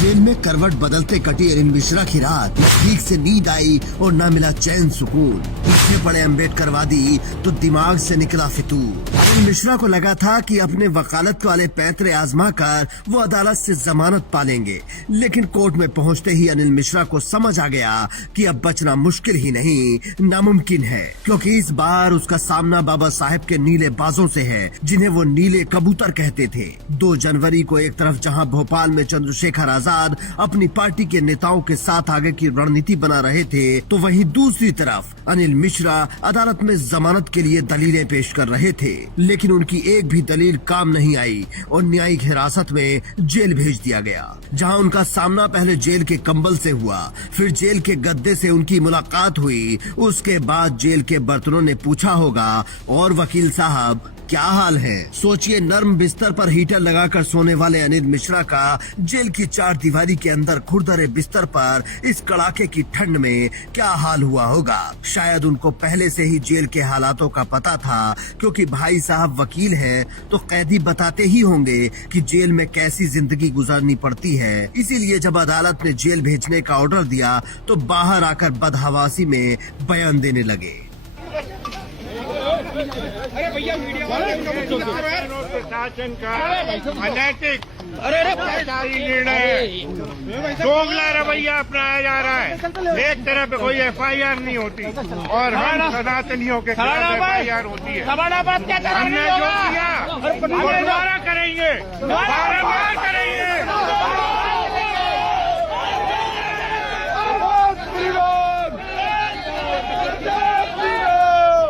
Jail में करवट बदलते कटी अनिल मिश्रा की रात, ठीक से नींद आई और न मिला चैन सुकून। पीछे पड़े अम्बेडकरवादी तो दिमाग से निकला फितूर। अनिल मिश्रा को लगा था कि अपने वकालत वाले पैंतरे आजमा कर वो अदालत से जमानत पालेंगे, लेकिन कोर्ट में पहुंचते ही अनिल मिश्रा को समझ आ गया कि अब बचना मुश्किल ही नहीं नामुमकिन है, क्योंकि इस बार उसका सामना बाबा साहेब के नीले बाजों से है, जिन्हें वो नीले कबूतर कहते थे। 2 जनवरी को एक तरफ जहां भोपाल में चंद्रशेखर आजाद अपनी पार्टी के नेताओं के साथ आगे की रणनीति बना रहे थे, तो वहीं दूसरी तरफ अनिल मिश्रा अदालत में जमानत के लिए दलीलें पेश कर रहे थे, लेकिन उनकी एक भी दलील काम नहीं आई और न्यायिक हिरासत में जेल भेज दिया गया, जहां उनका सामना पहले जेल के कंबल से हुआ, फिर जेल के गद्दे से उनकी मुलाकात हुई, उसके बाद जेल के बर्तनों ने पूछा होगा, और वकील साहब क्या हाल है। सोचिए, नर्म बिस्तर पर हीटर लगाकर सोने वाले अनिल मिश्रा का जेल की 4 दीवारी के अंदर खुरदरे बिस्तर पर इस कड़ाके की ठंड में क्या हाल हुआ होगा। शायद उनको पहले से ही जेल के हालातों का पता था, क्योंकि भाई साहब वकील हैं तो कैदी बताते ही होंगे कि जेल में कैसी जिंदगी गुजारनी पड़ती है। इसीलिए जब अदालत ने जेल भेजने का ऑर्डर दिया तो बाहर आकर बदहवासी में बयान देने लगे। अरे भैया मीडिया प्रशासन का अनैतिक निर्णय दोगला रवैया अपनाया जा रहा है। एक तरफ कोई FIR नहीं होती और हम सनातनियों के खिलाफ FIR होती है। हमने जो किया दोबारा करेंगे, बारंबार करेंगे।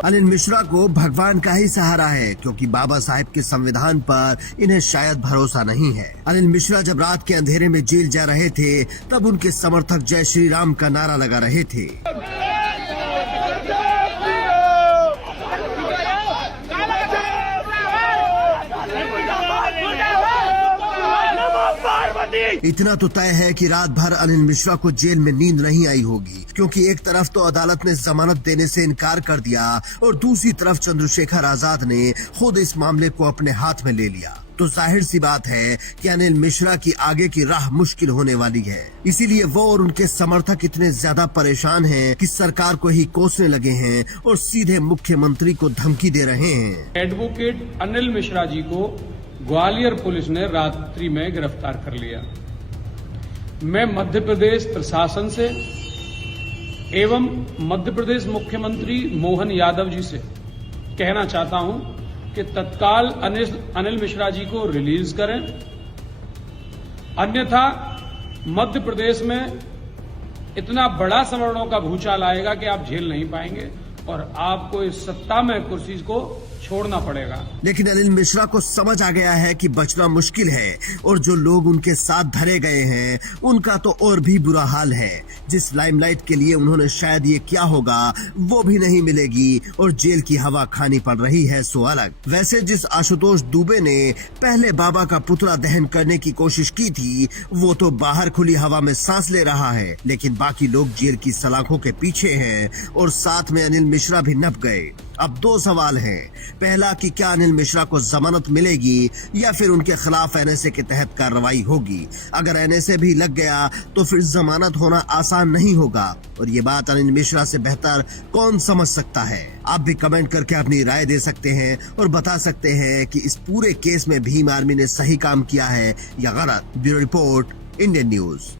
अनिल मिश्रा को भगवान का ही सहारा है, क्योंकि बाबा साहेब के संविधान पर इन्हें शायद भरोसा नहीं है। अनिल मिश्रा जब रात के अंधेरे में जेल जा रहे थे, तब उनके समर्थक जय श्री राम का नारा लगा रहे थे। इतना तो तय है कि रात भर अनिल मिश्रा को जेल में नींद नहीं आई होगी, क्योंकि एक तरफ तो अदालत ने जमानत देने से इनकार कर दिया और दूसरी तरफ चंद्रशेखर आजाद ने खुद इस मामले को अपने हाथ में ले लिया। तो जाहिर सी बात है कि अनिल मिश्रा की आगे की राह मुश्किल होने वाली है। इसीलिए वो और उनके समर्थक इतने ज्यादा परेशान हैं कि सरकार को ही कोसने लगे हैं और सीधे मुख्यमंत्री को धमकी दे रहे हैं। एडवोकेट अनिल मिश्रा जी को ग्वालियर पुलिस ने रात्रि में गिरफ्तार कर लिया। मैं मध्य प्रदेश प्रशासन से एवं मध्य प्रदेश मुख्यमंत्री मोहन यादव जी से कहना चाहता हूं कि तत्काल अनिल मिश्रा जी को रिलीज करें, अन्यथा मध्य प्रदेश में इतना बड़ा सवर्णों का भूचाल आएगा कि आप झेल नहीं पाएंगे और आपको इस सत्ता में कुर्सी को छोड़ना पड़ेगा। लेकिन अनिल मिश्रा को समझ आ गया है कि बचना मुश्किल है और जो लोग उनके साथ धरे गए हैं उनका तो और भी बुरा हाल है। जिस लाइमलाइट के लिए उन्होंने शायद ये किया होगा वो भी नहीं मिलेगी और जेल की हवा खानी पड़ रही है सो अलग। वैसे जिस आशुतोष दुबे ने पहले बाबा का पुतला दहन करने की कोशिश की थी, वो तो बाहर खुली हवा में सांस ले रहा है, लेकिन बाकी लोग जेल की सलाखों के पीछे हैं और साथ में अनिल मिश्रा भी नप गए। अब 2 सवाल हैं। पहला कि क्या अनिल मिश्रा को जमानत मिलेगी या फिर उनके खिलाफ NSA के तहत कार्रवाई होगी। अगर NSA भी लग गया तो फिर जमानत होना आसान नहीं होगा, और ये बात अनिल मिश्रा से बेहतर कौन समझ सकता है। आप भी कमेंट करके अपनी राय दे सकते हैं और बता सकते हैं कि इस पूरे केस में भीम आर्मी ने सही काम किया है या गलत। Bureau report, Indian news.